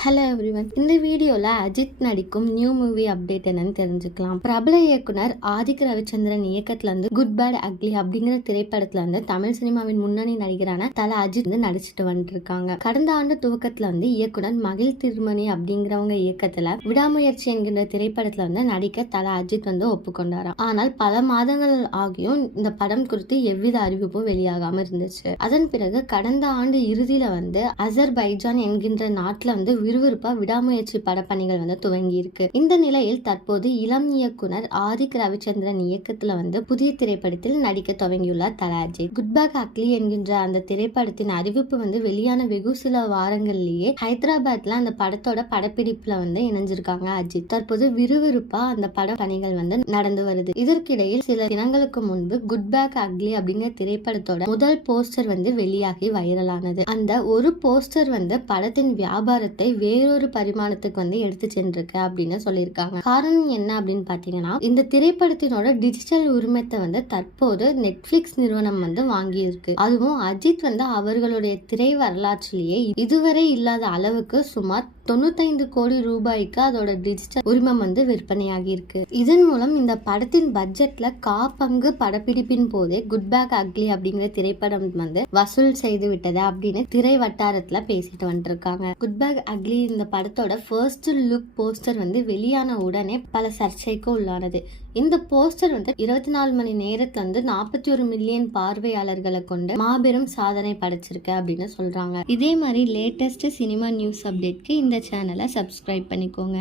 Hello everyone. இந்த வீடியோல அஜித் நடிக்கும் நியூ மூவி அப்டேட் என்னன்னு தெரிஞ்சுக்கலாம். பிரபல இயக்குனர் ஆதிக் ரவிச்சந்திரன் இயக்கத்துல இருந்து குட் பேட் அக்லி அப்படிங்கிற திரைப்படத்துல இருந்து தமிழ் சினிமாவின் முன்னணி நடிகரான தல அஜித் வந்து நடிச்சுட்டு வந்துட்டு இருக்காங்க. கடந்த ஆண்டு துவக்கத்துல வந்து இயக்குனர் மகிழ் திருமணி அப்படிங்கிறவங்க இயக்கத்துல விடாமுயற்சி என்கின்ற திரைப்படத்துல வந்து நடிக்க தல அஜித் வந்து ஒப்புக்கொண்டாராம். ஆனால் பல மாதங்கள் ஆகியும் இந்த படம் குறித்து எவ்வித அறிவிப்பும் வெளியாகாம இருந்துச்சு. அதன் பிறகு கடந்த ஆண்டு இறுதியில வந்து அசர்பைஜான் என்கின்ற நாட்டுல வந்து விறுவிறுப்பா விடாமுயற்சி படப்பணிகள் வந்து துவங்கி இருக்கு. இந்த நிலையில் தற்போது இளம் இயக்குனர் ஆதிக் ரவிச்சந்திரன் இயக்கத்துல வந்து புதிய திரைப்படத்தில் நடிக்க துவங்கியுள்ளார் Thala Ajith. Good bad ugly என்கின்ற அந்த திரைப்படத்தின் அறிவிப்பு வந்து வெளியான வெகு சில வாரங்கள்லயே ஹைதராபாத்ல அந்த படத்தோட படப்பிடிப்புல வந்து இணைஞ்சிருக்காங்க அஜித். தற்போது விறுவிறுப்பா அந்த பட பணிகள் வந்து நடந்து வருது. இதற்கிடையில் சில தினங்களுக்கு முன்பு குட் பேட் அக்லி அப்படிங்கிற திரைப்படத்தோட முதல் போஸ்டர் வந்து வெளியாகி வைரலானது. அந்த ஒரு போஸ்டர் வந்து படத்தின் வியாபாரத்தை வேறொரு பரிமாணத்துக்கு வந்து எடுத்து சென்றிருக்கு அப்படின்னு சொல்லியிருக்காங்க. காரணம் என்ன அப்படின்னு பாத்தீங்கன்னா, இந்த திரைப்படத்தினோட டிஜிட்டல் உரிமத்தை வந்து தற்போது நெட்ஃபிளிக்ஸ் நிறுவனம் வந்து வாங்கி இருக்கு. அதுவும் அஜித் வந்து அவர்களுடைய திரை வரலாற்றிலேயே இதுவரை இல்லாத அளவுக்கு சுமார் 95 கோடி ரூபாய்க்கு அதோட டிஜிட்டல் உரிமம் வந்து விற்பனையாகி இருக்கு. இதன் மூலம் இந்த படத்தின் பட்ஜெட்ல காப்பங்கு படப்பிடிப்பின் போதே குட் பேட் அக்லி அப்படிங்கிற திரைப்படம் வந்து வசூல் செய்து விட்டது அப்படின்னு திரை வட்டாரத்துல பேசிட்டு வந்துட்டு இருக்காங்க. குட் பேட் அக்லி இந்த படத்தோட ஃபர்ஸ்ட் லுக் போஸ்டர் வந்து வெளியான உடனே பல சர்ச்சைக்கு உள்ளானது. இந்த போஸ்டர் வந்து 24 மணி நேரத்துல வந்து 41 மில்லியன் பார்வையாளர்களை கொண்டு மாபெரும் சாதனை படைச்சிருக்கு அப்படின்னு சொல்றாங்க. இதே மாதிரி லேட்டஸ்ட் சினிமா நியூஸ் அப்டேட்க்கு இந்த சேனலை சப்ஸ்கிரைப் பண்ணிக்கோங்க.